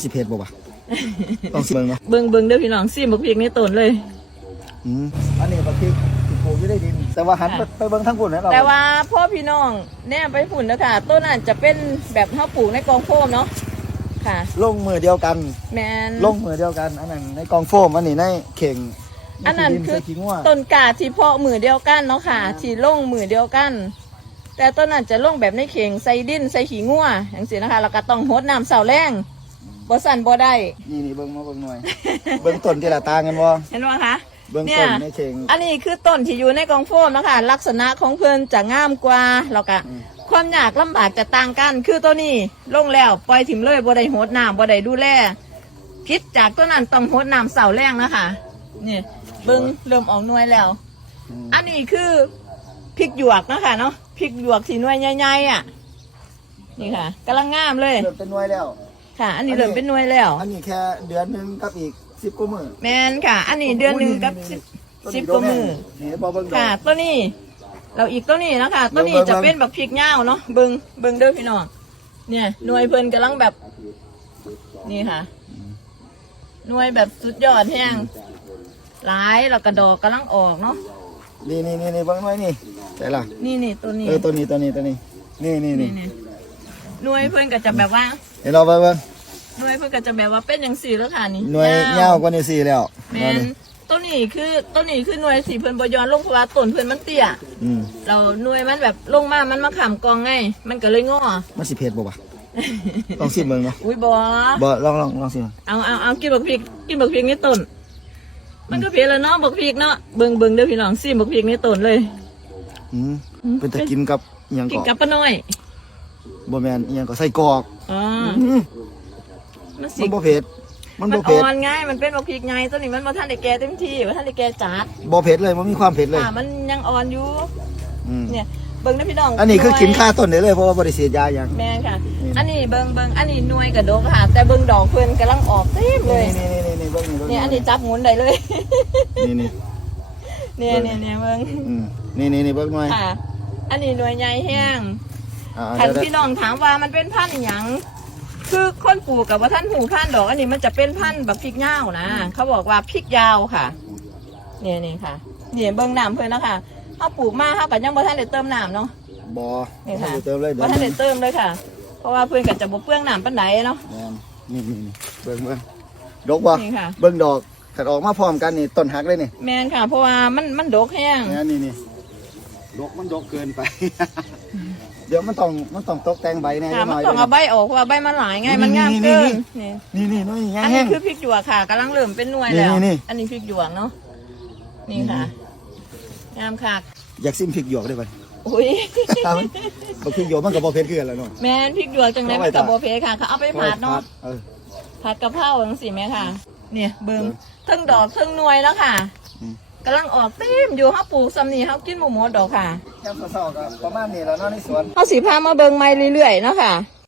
มันสิเผ็ดบ่วะต้องสิเบิ่งเนาะเบิ่งเบิ่งเด้อพี่น้องซิบักพริกในต้นเลย อืมอันนี้บักพริกที่ปลูกอยู่ในดิน แต่ว่าหันไปค่ะไปเบิ่งทั้งพุ่นนะเราแต่ว่าพ่อพี่น้องแน่ไปฝุ่นเด้อค่ะต้นนั้นจะเป็นแบบเฮาปลูกในกองโฟมเนาะค่ะ ลงมือเดียวกัน แมนลงมือเดียวกัน อันนั้นในกองโฟมอันนี้ในเข่งอันนั้นใดิคือใส่ขี้งัวต้นกาที่เพาะมือเดียวกันเนาะค่ะ ที่ลงมือเดียวกัน แต่ต้นนั้นจะลงแบบในเข่งใส่ดินใส่ขี้งัวอย่างสินะคะแล้วก็ต้องหดน้ำเสาแรง บ่สั่นบ่ได้ นี่นี่เบิ่งมาเบิ่งหน่อย เบิ่งต้นที่ละต่างกันบ่เห็นไหมคะ เบิ่งเนี่ต้ยนในเข่ง อันนี้คือต้นที่อยู่ในกองโฟมนะคะลักษณะของเพื่อนจะงามกว่าแล้วก็อืม ความยากลำบากจะต่างกัน คือตัวนี้ลงแล้วปล่อยถิ่มเลยบ่ได้โหดน้ำบ่ได้ดูแลพิษจากตัวนั้นต้องโหดน้ำเสาแรงนะคะนี่เบิ้งเริ่มออกหน่วยแล้ว อืมอันนี้คือพริกหยวกนะคะเนาะพริกหยวกสีหน่วยใหญ่ๆอะนี่ค่ะกำลังงามเลย เริ่มเป็นหน่วยแล้ว ค่ะ อันนี้เริ่มเป็นหน่วยแล้ว อันนี้แค่เดือนหนึงกับอีก10กว่ามื้อแมนค่ะ อันนี้เดือนหนึ่งกับสิบต้นสิบนี้กว่ามื้อนี่บ่เบิ่งดอก ค่ะตัวนี้ เราอีกตัวนี้นะคะตัวนี้เบิ่ง จะเบิ่งเป็นแบบพริกเง่าวเนาะเบิงเบิงเด้อพี่น้องเนี่ยหน่วยเพิ่นกำลังแบบนี่ค่ะหน่วยแบบสุดยอดแห้งหลายแล้วกระดอกกำลังออกเนาะนี่นี่นี่นี่เบิ่งหน่อยนี่ใช่ล่ะนี่นี่ตัวนี้เออตัวนี้ตัวนี้ตัวนี้ นี่นี่นี่นี่นี่หน่วยเพิ่นก็จะแบบว่า เห็นเราเบิ่งเบิ่ง หน่วยเพิ่นก็จะแบบว่าเป็นอย่างสี่แล้วค่ะนี่หน่วยเงาวกว่านี้สิแล้วแมนตัวนี้คือตัวนี้คือหน่วยสีเพิ่นบยอนลงเพราะว่าต้นเพิ่นมันเตี้ยอืมเราหน่วยมันแบบลงมา มันมาขามกองไงมันก็เลยงอมันสิเผ็ดบ่วะต้องสิเบิ่งเนาะอุ้ยบอบ่ลองลองลองสิเอาเอาเอากินบักพริกกินบักพริกในต้น มันก็เพียแล้วเนาะบักพริกเนาะเบิ่งเบิ่งเด้อพี่น้องซิมบักพริกในต้นเลยอืมเป็นตะกินกับอิหยังกินก็กับป้าน้อยบ่แม่นอิหยังก็ใส่กรอกอ๋ออื มมันสิมันบ่เผ็ด มันมันบ่เผ็ดอ่อนไงมันเป็นบักพริกไงตัวนี้มันบ่ทันได้แก่เต็มที่บ่ทันได้แก่จัดบ่เผ็ดเลยบ่มีความเผ็ดเลยอ่ามันยังอ่อนอยู่อืมเนี่ยเบิ่งเด้อพี่น้องอันนี้คือหวยกินค่าต้นได้เลยเพราะว่าบ่ได้เสียยาหยังแม่นค่ะอืมอันนี้เบิ่งเบิ่งอันนี้หน่วยกระดกค่ะ แต่เบิ่งดอกเพิ่นกำลังออกเต็มเลยนี่นี่นี่นี่เบิ่งนี่เบิ่งเนี่ยอันนี้จับหมุนได้เลยนี่นี่เนี่ยเนี่ยเนี่ยเบิ่งอืมนี่นี่นี่เบิ่งหน่อยค่ะ อันนี้หน่วยใหญ่แห้งอ่าคันเดี๋ยวพี่น้องถามว่ามันเป็นพันธุ์หยัง คือคนปลูกกับว่าท่านหูพันธุ์ดอกอันนี้มันจะเป็นพันธุ์แบบพริกยาวนะเขาบอกว่าพริกยาวค่ะเนี่ยนี่ค่ะเนี่ยเบิ้งน้ำเพื่อนนะคะเขาปลูกมาเขากับยังบ่ท่านได้เติมน้ำเนาะบ่นี่ค่ะเติมเลยเดี๋ยบ่วท่านนี้ได้เติมเลยค่ะ เพราะว่าเพื่อนก็จะบ่เปลืองน้ำปานใดเนาะแม่นนี่นี่นี่เบิ่งเบิ่งดอกบ่นี่ค่ะเบิ่งดอกถ้าออกมาพร้อมกันนี่ต้นหักเลยนี่แมนค่ะ เพราะว่ามันมันดกแห้งนี่นี่นี่ดอกมันดอกเกินไป เดี๋ยวมันต้องมันต้องตกแต่งใบแน่ค่ะจัหมันน่อยต้องเอาใบออกเพราะว่าใบมันหลายไงมันงามเกินนี่นี่นี่น้อยแห้อันงนี้คือพริกหยวกค่ะกำลังเริ่มเป็นหน่วยแล้วนี่นี่อันนี้พริกหยวกเนาะนี่ค่ะงามค่ะ อยากซิมพริกหยวกได้ป่ะอุ้ยครับบางพริกหยวกมันก็บ่เผ็ดคือกันแล้วเนาะแม่นพริกหยวกจังเลยมันกับโบเพค่ะเขาเอาไปผัดเนาะเออผัดกะเพราจังสิแม่ค่ะ เนี่ยเบิ้งเทั้งดอกเทั้งหน่วยแล้วค่ะอืมกำลังออกเต็มอยู่เขาปลูกซ้ำนี่เขากินหมูหมดดอกค่ะ ยามเช้าๆก็ประมาณนี้แล้วเนาะในสวนเขาสีพามาเบิ้งไม้เรื่อยๆเนาะค่ะ